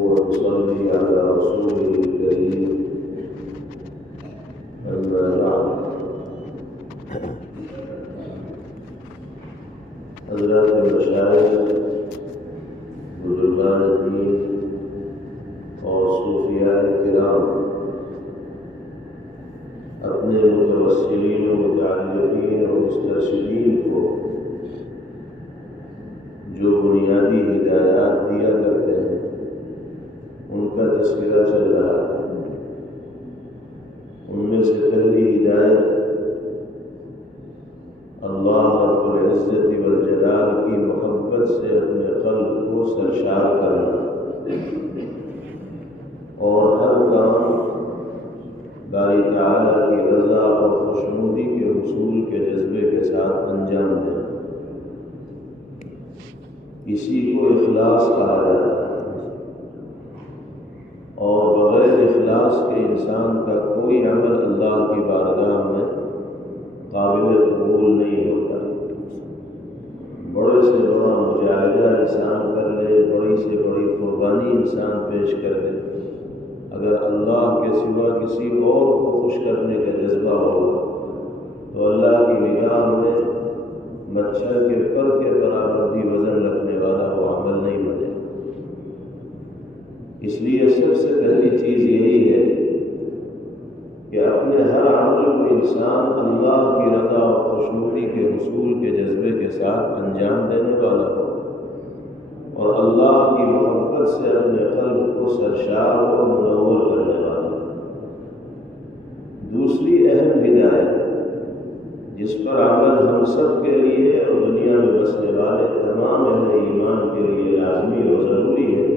ونصلي على رسوله الكريم أما بعد. حضرات مشائخ، بزرگان دین اور صوفیاء کرام اپنے متوسلین و متعلقین اور مسترشدین کو جو بنیادی ہدایات دیا کرتے ہیں ان کا تذکرہ چل رہا ہے۔ ان میں سے پہلی ہدایت اللہ رب العزت والجلال کی محبت سے اپنے قلب کو سرشار کرنا اور ہر کام باری تعالیٰ کی رضا اور خوشنودی کے حصول کے جذبے کے ساتھ انجام دینا، اسی کو اخلاص کہا جاتا ہے۔ اور بغیر اخلاص کے انسان کا کوئی عمل اللہ کی بارگاہ میں قابل قبول نہیں ہوتا۔ بڑے سے بڑا مجاہدہ انسان کر لے، بڑی سے بڑی قربانی انسان پیش کر لے، اگر اللہ کے سوا کسی اور کو خوش کرنے کا جذبہ ہو تو اللہ کی نگاہ میں مچھر کے پر کے برابر بھی وزن رکھنے والا وہ عمل نہیں بنے۔ اس لیے سب سے پہلی چیز یہی ہے کہ اپنے ہر عمل کو انسان اللہ کی رضا اور خوشنودی کے حصول کے جذبے کے ساتھ انجام دینے والا ہو اور اللہ کی محبت سے اپنے قلب کو سرشار اور منور کرنے والا ہو۔ دوسری اہم ہدایت جس پر عمل ہم سب کے لیے اور دنیا میں بسنے والے تمام اہل ایمان کے لیے لازمی اور ضروری ہے،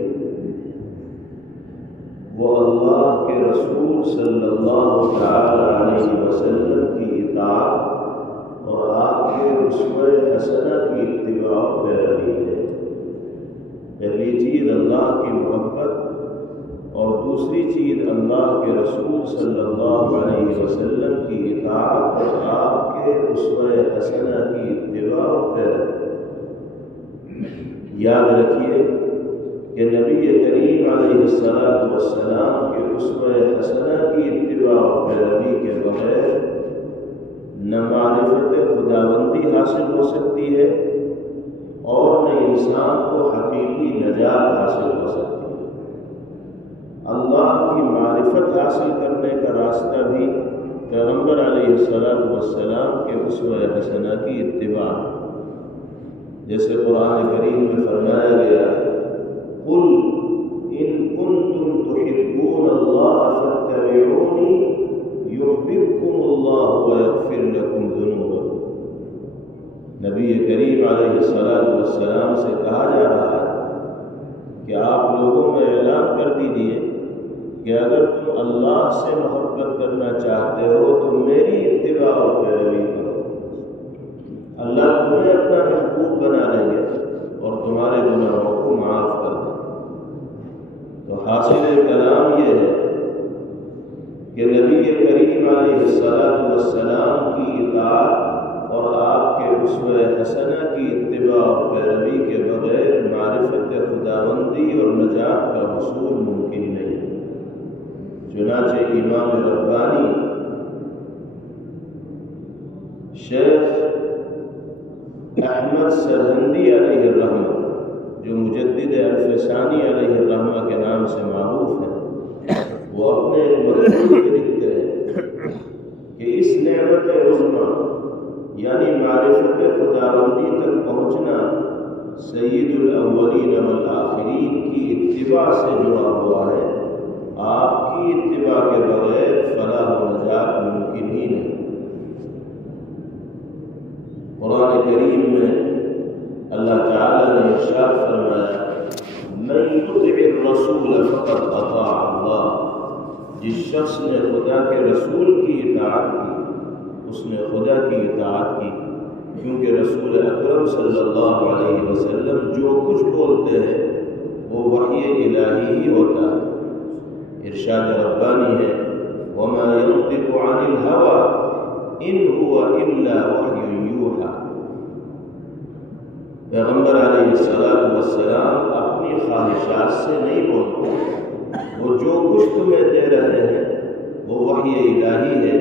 وہ اللہ کے رسول صلی اللہ تعالی علیہ وسلم کی اطاعت اور آپ کے اسوہ حسنہ کی اتباع و پیروی ہے۔ پہلی چیز اللہ کی محبت اور دوسری چیز اللہ کے رسول صلی اللہ علیہ وسلم کی اطاعت اور آپ کے اسوہ حسنہ کی اتباع و پیروی۔ یاد رکھیے کہ نبی کریم علیہ السلام کے اسوہ حسنہ کی اتباع و پیروی کے بغیر نہ معرفت خداوندی حاصل ہو سکتی ہے اور نہ انسان کو حقیقی نجات حاصل ہو سکتی ہے۔ اللہ کی معرفت حاصل کرنے کا راستہ بھی پیغمبر علیہ السلام کے اسوہ حسنہ کی اتباع ہے۔ جیسے قرآن کریم میں فرمایا گیا، قل ان کنتم تحبون اللہ فاتبعونی یحببکم اللہ ویغفر لکم ذنوبکم۔ نبی کریم علیہ السلام سے کہا جا رہا ہے کہ آپ لوگوں میں اعلان کر دیجیے کہ اگر تم اللہ سے محبت کرنا چاہتے ہو تو میری اتباع اور پیروی کرو، اللہ تمہیں اپنا محبوب بنا لیں گے اور تمہارے گناہوں کو معاف کر دیں۔ تو حاصل کلام یہ ہے کہ نبی کریم علیہ السلام کی اطاعت اور آپ کے اسوہ حسنہ کی اتباع اور پیروی کے بغیر معرفت خداوندی اور نجات کا حصول ممکن نہیں ہے۔ چنانچہ امام ربانی شیخ احمد سرہندی علیہ الرحمہ، جو مجدد الفسانی علیہ الرحمہ کے نام سے معروف ہیں، وہ اپنے مقصود میں لکھتے ہیں کہ اس نعمت عظمیٰ یعنی معرفت خداوندی تک پہنچنا سید الاولین والآخرین کی اتباع سے جڑا ہوا ہے۔ آپ کی اتباع کے بغیر فلاح و نجات ممکن ہی نہیں۔ قرآن کریم میں اللہ تعالیٰ نے ارشاد فرمایا، من یطع الرسول فقد اطاع اللہ۔ جس شخص نے خدا کے رسول کی اطاعت کی اس نے خدا کی اطاعت کی، کیونکہ رسول اکرم صلی اللہ علیہ وسلم جو کچھ بولتے ہیں وہ وحی الہی ہی ہوتا ہے۔ ارشاد ربانی ہے، وما ينطق عن الهوى ان هو الا وحی یوحی۔ پیغمبر علیہ السلام اپنی خواہشات سے نہیں بولتے، وہ جو کچھ تمہیں دے رہے ہیں وہ وحی الہی ہے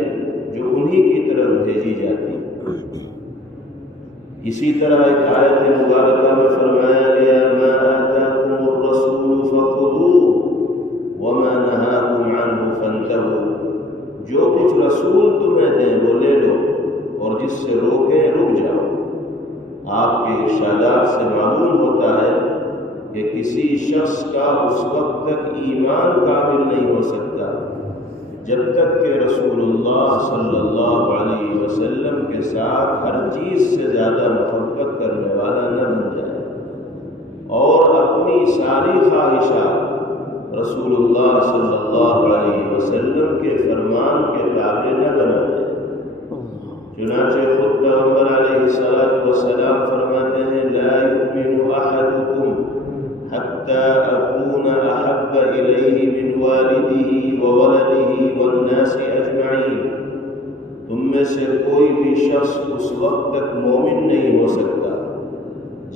جو انہی کی طرف بھیجی جاتی ہے۔ اسی طرح ایک آیت مبارکہ میں فرمایا گیا ما آتاکم الرسول فخذوه وما نهاکم عنہ فانتہوا، جو کچھ رسول تمہیں دیں وہ لے لو اور جس سے روکیں رک جاؤ۔ آپ کے ارشادات سے معلوم ہوتا ہے کہ کسی شخص کا اس وقت تک ایمان کامل نہیں ہو سکتا جب تک کہ رسول اللہ صلی اللہ علیہ وسلم کے ساتھ ہر چیز سے زیادہ محبت کرنے والا نہ بن جائے اور اپنی ساری خواہشات رسول اللہ صلی اللہ علیہ وسلم کے فرمان کے تابع نہ بنا دے۔ چنانچہ خود پیغمبر علیہ السلام فرماتے ہیں لا یؤمن احدکم حتی اکون احب الیہ من والدہ وولدہ والناس اجمعین، تم میں سے کوئی بھی شخص اس وقت تک مومن نہیں ہو سکتا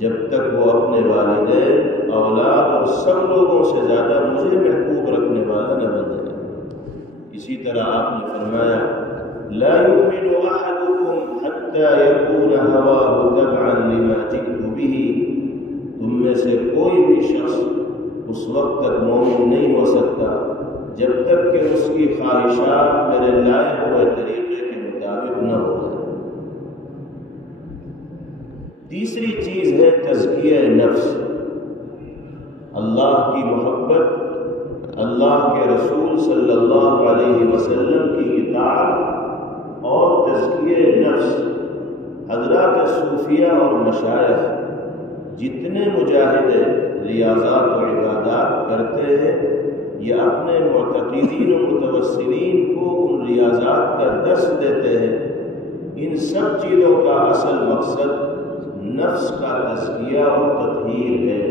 جب تک وہ اپنے والدین، اولاد اور سب لوگوں سے زیادہ مجھے محبوب رکھنے والا نہ بن جائے۔ اسی طرح آپ نے فرمایا لا يؤمن احدكم حتى يكون هواه تبعا لما جئت به، تم میں سے کوئی بھی شخص اس وقت تک مومن نہیں ہو سکتا جب تک کہ اس کی خواہشات میرے لائے ہوئے طریقے کے مطابق نہ ہو جائے۔ تیسری چیز ہے تزکیہ نفس، اللہ کی محبت، اللہ کے رسول صلی اللہ علیہ وسلم کی اطاعت اور تزکیہ نفس۔ حضرات صوفیہ اور مشائخ جتنے مجاہدے ریاضات و عبادات کرتے ہیں یہ اپنے معتقدین و متوسلین کو ان ریاضات کا درس دیتے ہیں۔ ان سب چیزوں کا اصل مقصد نفس کا تزکیہ اور تطہیر ہے،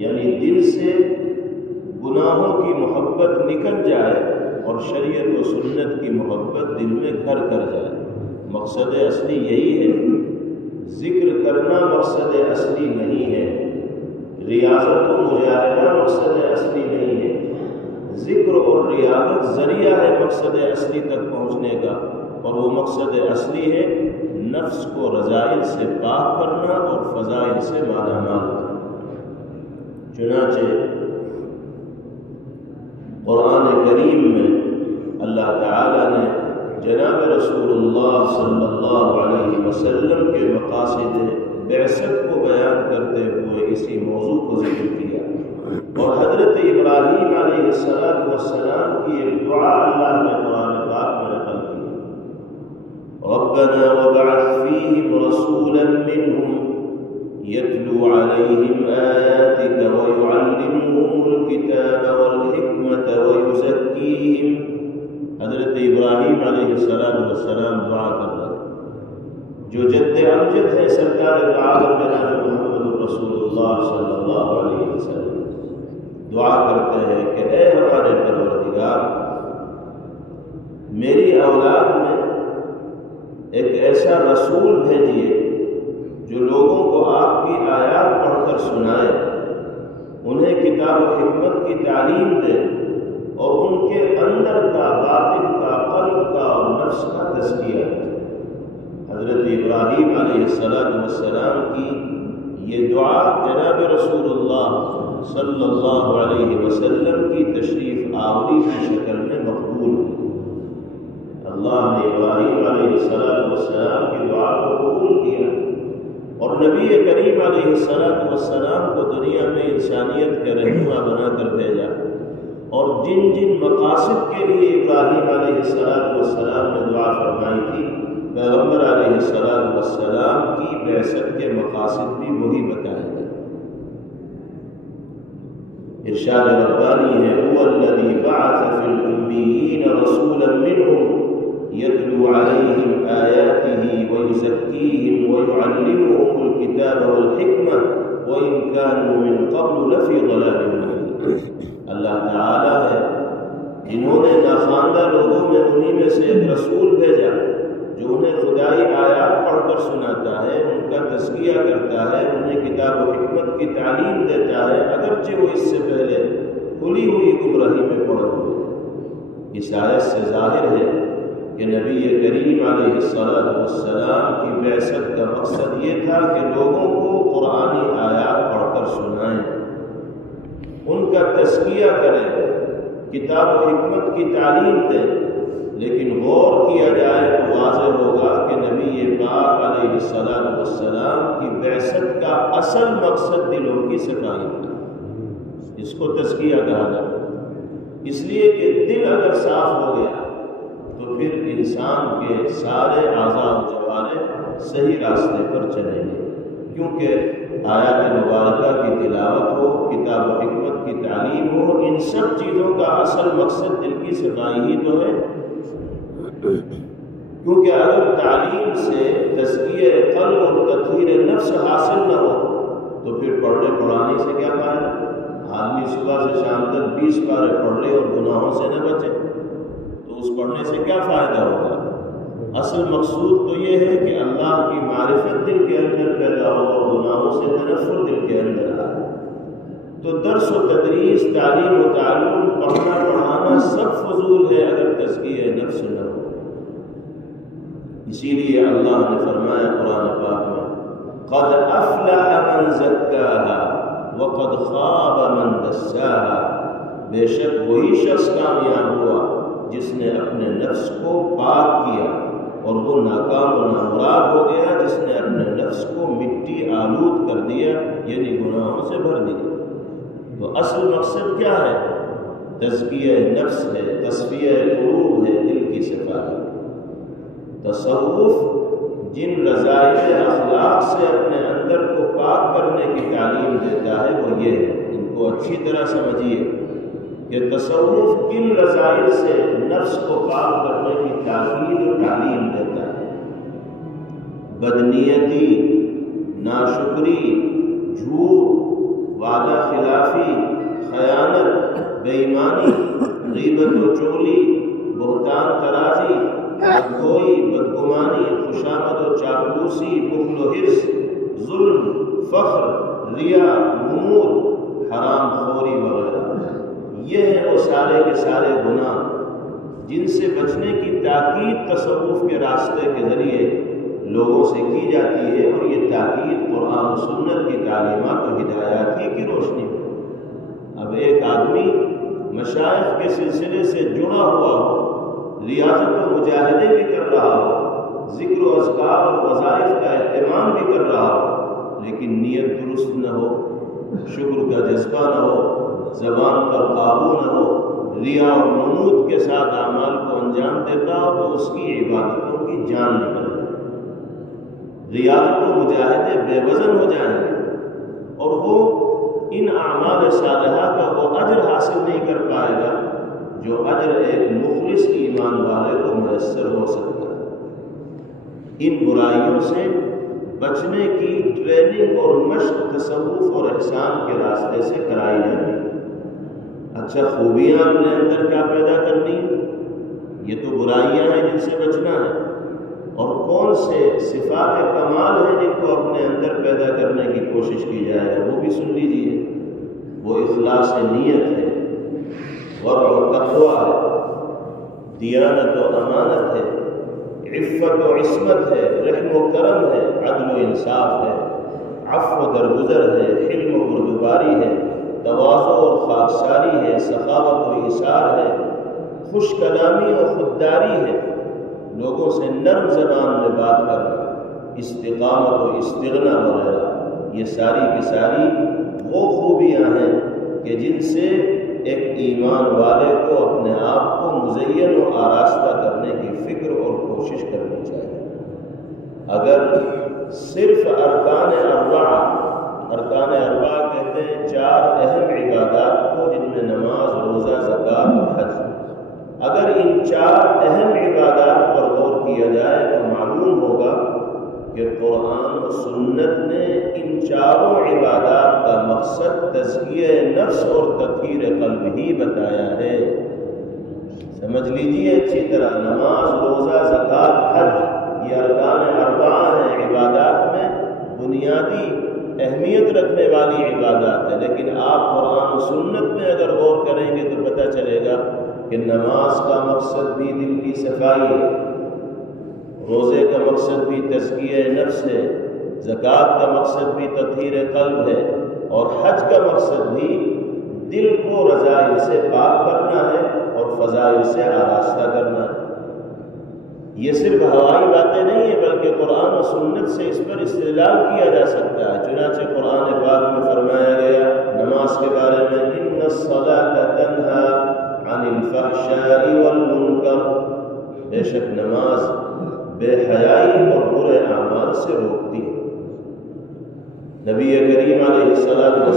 یعنی دل سے گناہوں کی محبت نکل جائے اور شریعت و سنت کی محبت دل میں گھر کر جائے۔ مقصد اصلی یہی ہے، ذکر کرنا مقصد اصلی نہیں ہے، ریاضت و مجاہدہ مقصد اصلی نہیں ہے، ذکر اور ریاضت ذریعہ ہے مقصد اصلی تک پہنچنے کا، اور وہ مقصد اصلی ہے نفس کو رذائل سے پاک کرنا اور فضائل سے مالا مال کرنا۔ چنانچہ قرآن کریم میں اللہ تعالیٰ نے جناب رسول اللہ صلی اللہ علیہ وسلم کے مقاصد بعثت کو بیان کرتے ہوئے اسی موضوع کو ذکر کیا، اور حضرت ابراہیم علیہ السلام کی ایک دعا اللہ نے قرآن پاک میں نقل کی، ربنا وابعث فیہم رسولا منہم يتلو عليهم آياتك ويعلمهم الكتاب والحكمة ويزكيهم۔ حضرت ابراہیم علیہ السلام دعا کر رہے جو جد امجد ہے سرکار عالم جناب محمد رسول اللہ صلی اللہ علیہ وسلم، دعا کرتے ہیں کہ اے ہمارے پروردگار، میری اولاد میں ایک ایسا رسول بھیجیے جو لوگوں کو آپ کی آیات پڑھ کر سنائے، انہیں کتاب و حکمت کی تعلیم دے اور ان کے اندر کا، باطن کا، قلب کا اور نفس کا تزکیہ کرے۔ حضرت ابراہیم علیہ السلام کی یہ دعا جناب رسول اللہ صلی اللہ علیہ وسلم کی تشریف آوری کی شکل میں مقبول ہوئی۔ اللہ نے ابراہیم علیہ السلام کی دعا کو قبول کیا اور نبی کریم علیہ السلام کو دنیا میں انسانیت کے رہنما بنا کر بھیجا، اور جن جن مقاصد کے لیے ابراہیم علیہ السلام نے دعا فرمائی تھی، پیغمبر علیہ السلام کی بعثت کے مقاصد بھی وہی بتائے گئے۔ ارشاد ربانی ہے هو الذی بعث فی الامیین رسولا منہم يتلو عليهم آياته ويزكيهم ويعلمهم الكتاب والحكمة وإن كانوا من قبل لفي ضلال مبين۔ اللہ تعالیٰ ہے جنہوں نے ناخواندہ لوگوں میں انہی میں سے ایک رسول بھیجا جو انہیں خدائی آیات پڑھ کر سناتا ہے، ان کا تزکیہ کرتا ہے، انہیں کتاب و حکمت کی تعلیم دیتا ہے، اگرچہ وہ اس سے پہلے کھلی ہوئی گمراہی میں پڑے ہوئے تھے۔ اس آیت سے ظاہر ہے کہ نبی کریم علیہ السلام کی بعثت کا مقصد یہ تھا کہ لوگوں کو قرآنی آیات پڑھ کر سنائیں، ان کا تزکیہ کریں، کتاب و حکمت کی تعلیم دیں۔ لیکن غور کیا جائے تو واضح ہوگا کہ نبی پاک علیہ السلام کی بعثت کا اصل مقصد دلوں کی صفائی تھا۔ اس کو تزکیہ کہا جاتا ہے، اس لیے کہ دل اگر صاف ہو گیا تو پھر انسان کے سارے اعضاء و جوارح صحیح راستے پر چلیں گے، کیونکہ آیات مبارکہ کی تلاوت ہو، کتاب و حکمت کی تعلیم ہو، ان سب چیزوں کا اصل مقصد دل کی صفائی ہی تو ہے۔ کیونکہ اگر تعلیم سے تزکیہ قلب اور تطہیر نفس حاصل نہ ہو تو پھر پڑھنے پڑھانے سے کیا فائدہ؟ آدمی صبح سے شام تک 20 پارے پڑھ لے اور گناہوں سے نہ بچے تو اس پڑھنے سے کیا فائدہ ہوگا؟ اصل مقصود تو یہ ہے کہ اللہ کی معرفت دل کے اندر پیدا ہو اور گناہوں سے تنفر دل کے اندر آئے۔ تو درس و تدریس، تعلیم و تعلم، پڑھنا پڑھانا سب فضول ہے اگر تزکیہ نفس نہ ہو۔ اسی لیے اللہ نے فرمایا قرآن پاک میں، قد افلح من زکاها وقد خاب من دساها، بے شک وہی شخص کامیاب ہوا جس نے اپنے نفس کو پاک کیا، اور وہ ناکام و نامراد ہو گیا جس نے اپنے نفس کو مٹی آلود کر دیا، یعنی گناہوں سے بھر دیا۔ تو اصل مقصد کیا ہے؟ تزکیہ نفس ہے، تصفیہ قلوب ہے، دل کی صفائی۔ تصوف جن رضائل اخلاق سے اپنے اندر کو پاک کرنے کی تعلیم دیتا ہے وہ یہ ہے، ان کو اچھی طرح سمجھیے کہ تصوف کن رضائل سے نفس کو پاک کرنے کی تاکید و تعلیم دیتا ہے۔ بدنیتی، ناشکری، جھوٹ، وعدہ خلافی، خیانت، بے ایمانی، غیبت و چغلی، بہتان ترازی، بدگوئی، بدگمانی، خوشامد و چاپلوسی، بخل و حرص، ظلم، فخر، ریا، نمود، حرام خوری وغیرہ، یہ ہیں وہ سارے کے سارے گناہ جن سے بچنے کی تاکید تصوف کے راستے کے ذریعے لوگوں سے کی جاتی ہے، اور یہ تاکید قرآن و سنت کی تعلیمات و ہدایات ہی کی روشنی میں۔ اب ایک آدمی مشائخ کے سلسلے سے جڑا ہوا ہو، ریاضت و مجاہدے بھی کر رہا ہو، ذکر و اذکار اور وظائف کا اہتمام بھی کر رہا ہو، لیکن نیت درست نہ ہو، شکر کا جذبہ نہ ہو، زبان پر قابو نہ ہو، ریا اور نمود کے ساتھ اعمال کو انجام دیتا ہو، تو اس کی عبادتوں کی جان نکل جائے، ریاضت و مجاہدے بے وزن ہو جائیں گے، اور وہ ان اعمال صالحہ کا وہ اجر حاصل نہیں کر پائے گا جو اجر ایک مخلص ایمان والے کو میسر ہو سکتا ہے۔ ان برائیوں سے بچنے کی ٹریننگ اور مشق تصوف اور احسان کے راستے سے کرائی جاتی ہے۔ اچھا، خوبیاں اپنے اندر کیا پیدا کرنی؟ یہ تو برائیاں ہیں جن سے بچنا ہے، اور کون سے صفات کمال ہیں جن کو اپنے اندر پیدا کرنے کی کوشش کی جائے گا، وہ بھی سن لیجیے۔ وہ اخلاص نیت ہے، ورع و تقویٰ ہے، دیانت و امانت ہے، عفت و عصمت ہے، رحم و کرم ہے، عدل و انصاف ہے، عفو و درگزر ہے، حلم و بردباری ہے، تواضع اور خاکساری ہے، سخاوت و ایثار ہے، خوش کلامی و خودداری ہے، لوگوں سے نرم زبان میں بات کرنا، استقامت و استغنا وغیرہ، یہ ساری کی ساری وہ خوبیاں ہیں کہ جن سے ایک ایمان والے کو اپنے آپ کو مزین و آراستہ کرنے کی فکر اور کوشش کرنی چاہیے۔ اگر صرف ارکان اربعہ کہتے ہیں 4 اہم عبادات کو، جن میں نماز، روزہ، زکوٰۃ اور حج، اگر ان 4 اہم عبادات پر غور کیا جائے تو معلوم ہوگا کہ قرآن و سنت نے ان 4 عبادات کا مقصد تزکیہ نفس اور تطہیر قلب ہی بتایا ہے۔ سمجھ لیجیے اچھی طرح، نماز، روزہ، زکوٰۃ، حج، یہ ارکان اربعہ ہیں، عبادات میں بنیادی اہمیت رکھنے والی عبادات ہے، لیکن آپ قرآن و سنت میں اگر غور کریں گے تو پتہ چلے گا کہ نماز کا مقصد بھی دل کی صفائی ہے، روزے کا مقصد بھی تزکیہ نفس ہے، زکوٰۃ کا مقصد بھی تطہیر قلب ہے، اور حج کا مقصد بھی دل کو رذائل سے پاک کرنا ہے اور فضائل سے آراستہ کرنا ہے۔ یہ صرف ہوائی باتیں نہیں ہیں بلکہ قرآن و سنت سے اس پر استدلال کیا جا سکتا ہے۔ چنانچہ قرآن پاک میں فرمایا گیا نماز کے بارے میں ان الصلاۃ تنہی عن الفحشاء والمنکر، بے شک نماز بے حیائی اور برے اعمال سے روکتی ہے۔ نبی کریم علیہ السلام نے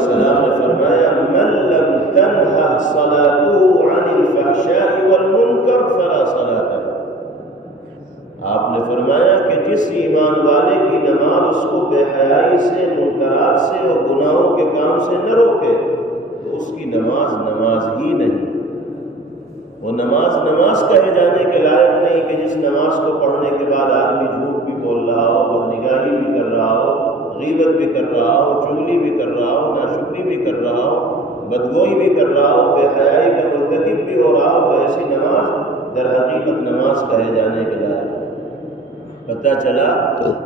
فرمایا من لم تنہ صلاته عن الفحشاء والمنکر فلا صلاۃ له۔ آپ نے فرمایا کہ جس ایمان والے کی نماز اس کو بے حیائی سے، منکرات سے اور گناہوں کے کام سے نہ روکے تو اس کی نماز نماز ہی نہیں۔ وہ نماز کہے جانے کے لائق نہیں کہ جس نماز کو پڑھنے کے بعد آدمی جھوٹ بھی بول رہا ہو، بدنگاہی بھی کر رہا ہو، غیبت بھی کر رہا ہو، چغلی بھی کر رہا ہو، ناشکری بھی کر رہا ہو، بدگوئی بھی کر رہا ہو، بے حیائی کا مرتکب بھی ہو رہا ہو، تو ایسی نماز در حقیقت نماز کہے جانے کے لائق۔ پتہ چلا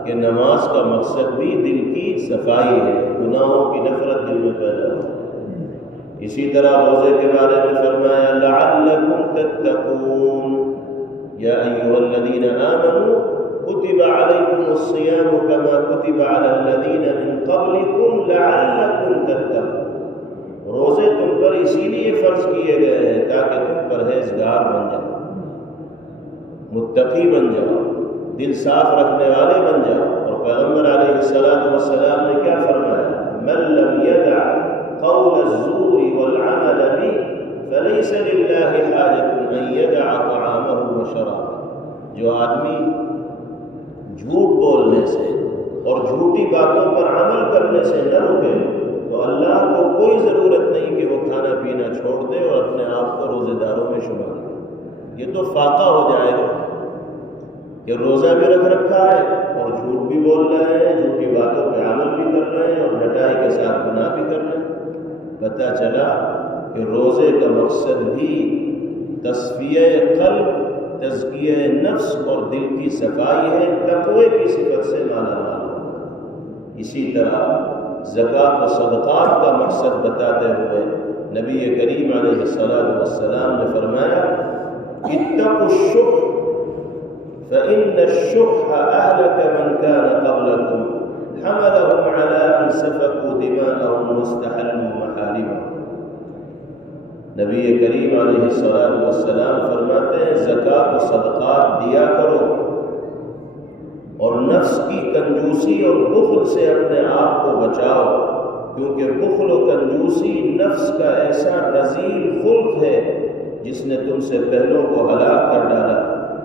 کہ نماز کا مقصد بھی دل کی صفائی ہے، گناہوں کی نفرت دل میں پیدا ہو۔ اسی طرح روزے کے بارے میں فرمایا لعلکم تتقون یا ایھا الذین آمنوا کتب علیکم الصیام کما کتب علی الذین من قبلکم لعلکم تتقون۔ روزے تم پر اسی لیے فرض کیے گئے ہیں تاکہ تم پرہیزگار بن جاؤ، متقی بن جاؤ، دل صاف رکھنے والے بن جاؤ۔ اور پیغمبر علیہ السلام نے کیا فرمایا من لم يدع قول الزور والعمل به فليس لله حاجة أن يدع طعامه وشرابه۔ جو آدمی جھوٹ بولنے سے اور جھوٹی باتوں پر عمل کرنے سے نہ رکے تو اللہ کو کوئی ضرورت نہیں کہ وہ کھانا پینا چھوڑ دے اور اپنے آپ کو روزے داروں میں شمار کرے۔ یہ تو فاقہ ہو جائے گا کہ روزہ بھی رکھ رکھا ہے اور جھوٹ بھی بول رہے ہیں، جھوٹی باتوں پہ عمل بھی کر رہے ہیں اور ڈھٹائی کے ساتھ گناہ بھی کر رہے ہیں۔ پتہ چلا کہ روزے کا مقصد بھی تصفیہ قلب، تزکیہ نفس اور دل کی صفائی ہے، تقوی کی صفت سے مالا مال ہونا۔ اسی طرح زکوٰۃ و صدقات کا مقصد بتاتے ہوئے نبی کریم علیہ السلام نے فرمایا اتقوا الشح فإن الشح أهلك من كان قبلكم حملهم على أن سفكوا دماءهم واستحلوا محارمهم۔ نبی کریم علیہ السلام فرماتے ہیں زکوٰۃ و صدقات دیا کرو اور نفس کی کنجوسی اور بخل سے اپنے آپ کو بچاؤ، کیونکہ بخل و کنجوسی نفس کا ایسا رذیل خلق ہے جس نے تم سے پہلوں کو ہلاک کر ڈالا،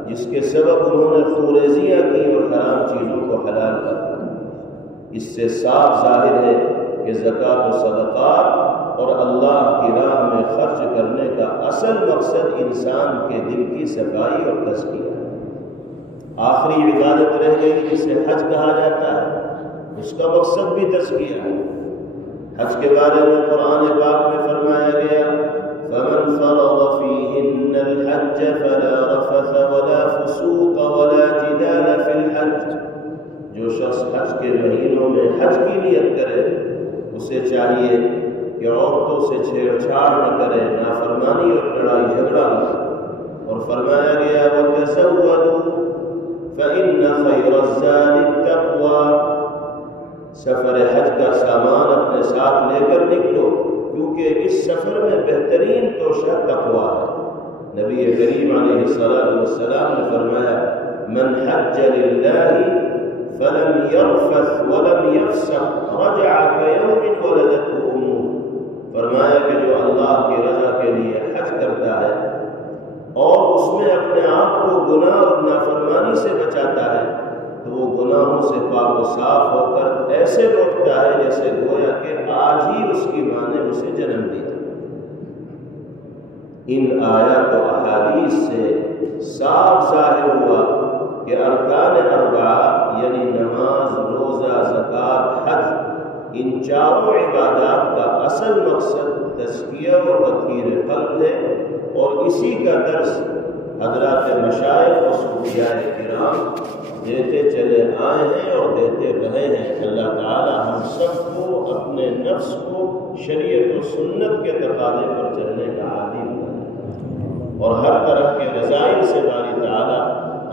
جس کے سبب انہوں نے خوریزیاں کی اور حرام چیزوں کو حلال کر دیا۔ اس سے صاف ظاہر ہے کہ زکوٰۃ و صدقات اور اللہ کی راہ میں خرچ کرنے کا اصل مقصد انسان کے دل کی صفائی اور تزکیہ ہے۔ آخری عبادت رہ گئی جسے حج کہا جاتا ہے، اس کا مقصد بھی تزکیہ ہے۔ حج کے بارے میں قرآن پاک میں فرمایا گیا فَمَنْ فَرَضَ فِيهِنَّ الْحَجَّ فَلَا رَفَثَ وَلَا فُسُوقَ وَلَا جِدَالَ فِي الْحَجِّ۔ جو شخص حج کے مہینوں میں حج کی نیت کرے اسے چاہیے کہ عورتوں سے چھیڑ چھاڑ نہ کرے، نافرمانی اور لڑائی جھگڑا نہ کرے۔ اور فرمایا گیا وَتَزَوَّدُوا فَإِنَّ خَيْرَ الزَّادِ التَّقْوَىٰ۔ سفر حج کا سامان اپنے ساتھ لے کر نکلو کیونکہ اس سفر میں بہترین توشہ تقویٰ ہے۔ نبی کریم علیہ السلام نے فرمایا من حج للہ فلم يرفث ولم يفسق رجع كيوم ولدته امه۔ فرمایا کہ جو اللہ کی رضا کے لیے حج کرتا ہے اور اس میں اپنے آپ کو گناہ اور نافرمانی سے بچاتا ہے تو وہ گناہوں سے پاک و صاف ہو کر ایسے لوٹتا ہے جیسے گویا کہ آج ہی اس کی ماں نے اسے جنم دیا۔ ان آیات و احادیث سے صاف ظاہر ہوا کہ ارکان اربعہ یعنی نماز، روزہ، زکوٰۃ، حج، ان چاروں عبادات کا اصل مقصد تزکیہ و تطہیر قلب ہے، اور اسی کا درس حضرات مشائخ و صوفیاء کرام دیتے چلے آئے ہیں اور دیتے رہے ہیں۔ اللہ تعالی ہم سب کو اپنے نفس کو شریعت و سنت کے تقاضے پر چلنے کا عادی بنائے، اور ہر طرح کے رذائل سے باری تعالی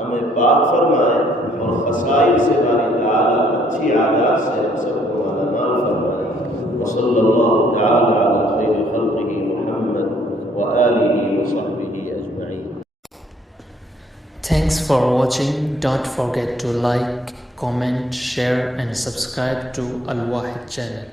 ہمیں پاک فرمائے، اور خصائل سے باری تعالی اچھی عادات سے ہم سب کو مالامال فرمائے۔ وصلی اللہ تعالی علی خیر خلقہ محمد وآلہ وصحبہ اجمعین۔ Thanks for watching. Don't forget to like, comment, share and subscribe to Al Wahid channel.